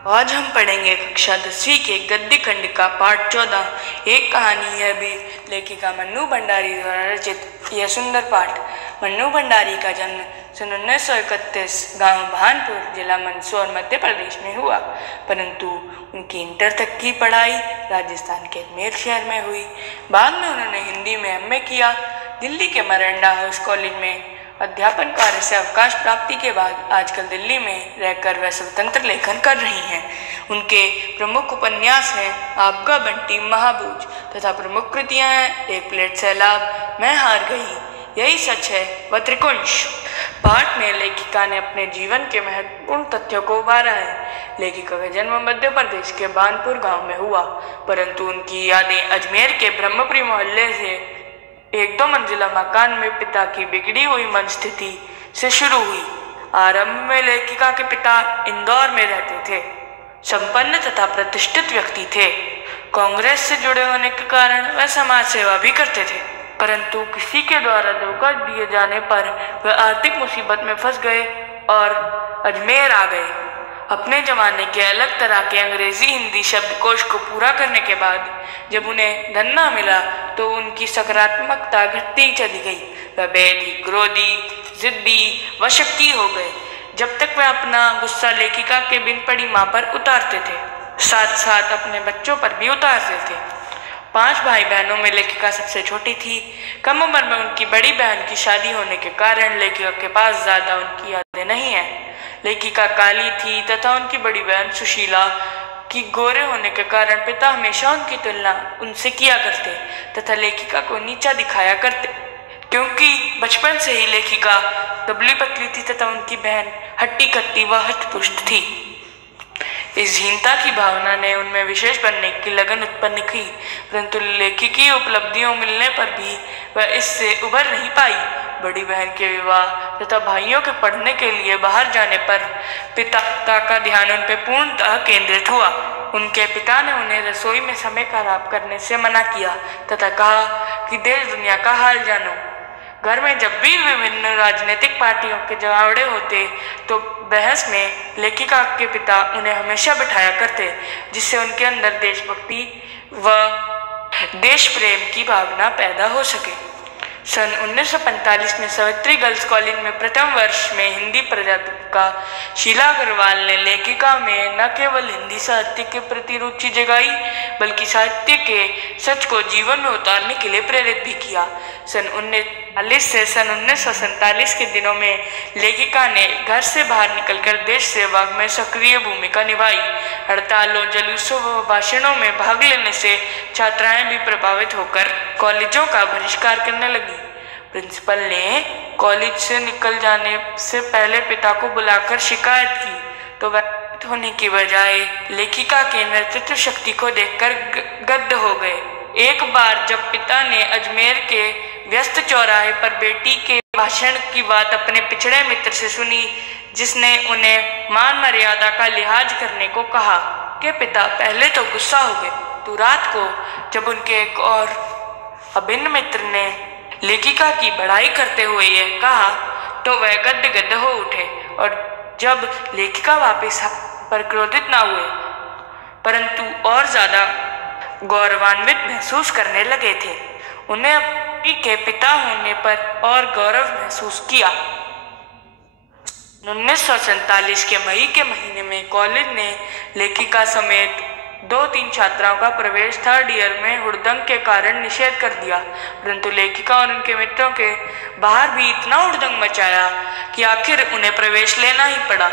आज हम पढ़ेंगे कक्षा 10वीं के गद्य खंड का पाठ 14। एक कहानी है भी लेखिका मन्नू भंडारी द्वारा रचित। यह सुंदर पाठ। मन्नू भंडारी का जन्म सन 1931 गांव भानपुर, जिला मंदसौर, मध्य प्रदेश में हुआ, परंतु उनकी इंटर तक की पढ़ाई राजस्थान के अजमेर शहर में हुई। बाद में उन्होंने हिंदी में एमए किया। दिल्ली के मरंडा हाउस कॉलेज में अध्यापन कार्य से अवकाश प्राप्ति के बाद आजकल दिल्ली में रहकर वह स्वतंत्र लेखन कर रही हैं। उनके प्रमुख उपन्यास हैं आपका बंटी, महाबूज तथा प्रमुख कृतियां हैं एक प्लेट सैलाब, मैं हार गई, यही सच है व त्रिकुंश। पाठ में लेखिका ने अपने जीवन के महत्वपूर्ण तथ्यों को उभारा है। लेखिका का जन्म मध्य प्रदेश के भानपुर गांव में हुआ, परंतु उनकी यादें अजमेर के ब्रह्मपुरी मोहल्ले से एक 2 मंजिला मकान में पिता की बिगड़ी हुई मन स्थिति से शुरू हुई। आरंभ में लेखिका के पिता इंदौर में रहते थे। संपन्न तथा प्रतिष्ठित व्यक्ति थे। कांग्रेस से जुड़े होने के कारण वह समाज सेवा भी करते थे, परंतु किसी के द्वारा धोखा दिए जाने पर वह आर्थिक मुसीबत में फंस गए और अजमेर आ गए। अपने जमाने के अलग तरह के अंग्रेजी हिंदी शब्दकोश को पूरा करने के बाद जब उन्हें धन न मिला तो उनकी सकारात्मकता घटती चली गई। वह बेहद क्रोधी, जिद्दी व शक्की हो गए। जब तक वह अपना गुस्सा लेखिका के बिन पड़ी माँ पर उतारते थे, साथ साथ अपने बच्चों पर भी उतारते थे। 5 भाई बहनों में लेखिका सबसे छोटी थी। कम उम्र में उनकी बड़ी बहन की शादी होने के कारण लेखिका के पास ज्यादा उनकी यादें नहीं है। लेखिका काली थी तथा उनकी बड़ी बहन सुशीला की गोरे होने के कारण पिता हमेशा उनकी तुलना उनसे किया करते तथा लेखिका को नीचा दिखाया करते, क्योंकि बचपन से ही लेखिका दुबली पतली थी तथा उनकी बहन हट्टी कट्टी व हष्टपुष्ट थी। इस हीनता की भावना ने उनमें विशेष बनने की लगन उत्पन्न की, परंतु लेखिकी उपलब्धियों मिलने पर भी वह इससे उभर नहीं पाई। बड़ी बहन के विवाह तथा भाइयों के पढ़ने के लिए बाहर जाने पर पिता का ध्यान उन पर पूर्णतः केंद्रित हुआ। उनके पिता ने उन्हें रसोई में समय खराब करने से मना किया तथा कहा कि देश दुनिया का हाल जानो। घर में जब भी विभिन्न राजनीतिक पार्टियों के जमावड़े होते तो बहस में लेखिका के पिता उन्हें हमेशा बिठाया करते, जिससे उनके अंदर देशभक्ति व देश प्रेम की भावना पैदा हो सके। सन 1945 में सावित्री गर्ल्स कॉलेज में प्रथम वर्ष में हिंदी प्राध्यापिका शीला अग्रवाल ने लेखिका में न केवल हिंदी साहित्य के प्रति रुचि जगाई, बल्कि साहित्य के सच को जीवन में उतारने के लिए प्रेरित भी किया। सन 1940 से सन 1947 के दिनों में लेखिका ने घर से बाहर निकलकर देश सेवा में सक्रिय भूमिका निभाई। हड़तालों, जुलूसों व भाषणों में भाग लेने से छात्राएं भी प्रभावित होकर कॉलेजों का बहिष्कार करने लगी। प्रिंसिपल ने कॉलेज से निकल जाने से पहले पिता को बुलाकर शिकायत की तो वह होने की बजाय लेखिका के नेतृत्व शक्ति को देखकर गद्द हो गए। एक बार जब पिता ने अजमेर के व्यस्त चौराहे पर बेटी के भाषण की बात अपने पिछड़े मित्र से सुनी, जिसने उन्हें मान मर्यादा का लिहाज करने को कहा, के पिता पहले तो गुस्सा हो गए, तो रात को जब उनके एक और अभिन्न मित्र ने लेखिका की बड़ाई करते हुए यह कहा तो वह गद्द हो उठे और जब लेखिका वापस पर क्रोधित न हुए, परंतु और ज्यादा गौरवान्वित महसूस करने लगे थे। उन्हें अपनी के पिता होने पर और गौरव महसूस किया। 1947 के मई के महीने में कॉलेज ने लेखिका समेत 2-3 छात्राओं का प्रवेश 3rd ईयर में हुड़दंग के कारण निषेध कर दिया, परंतु लेखिका और उनके मित्रों के बाहर भी इतना हुड़दंग मचाया कि आखिर उन्हें प्रवेश लेना ही पड़ा।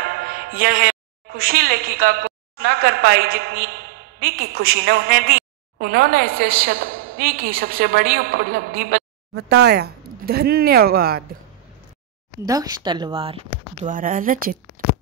यह खुशी लेखिका को न कर पाई जितनी की खुशी ने उन्हें दी। उन्होंने इसे शताब्दी की सबसे बड़ी उपलब्धि बताया। धन्यवाद। दक्ष तलवार द्वारा रचित।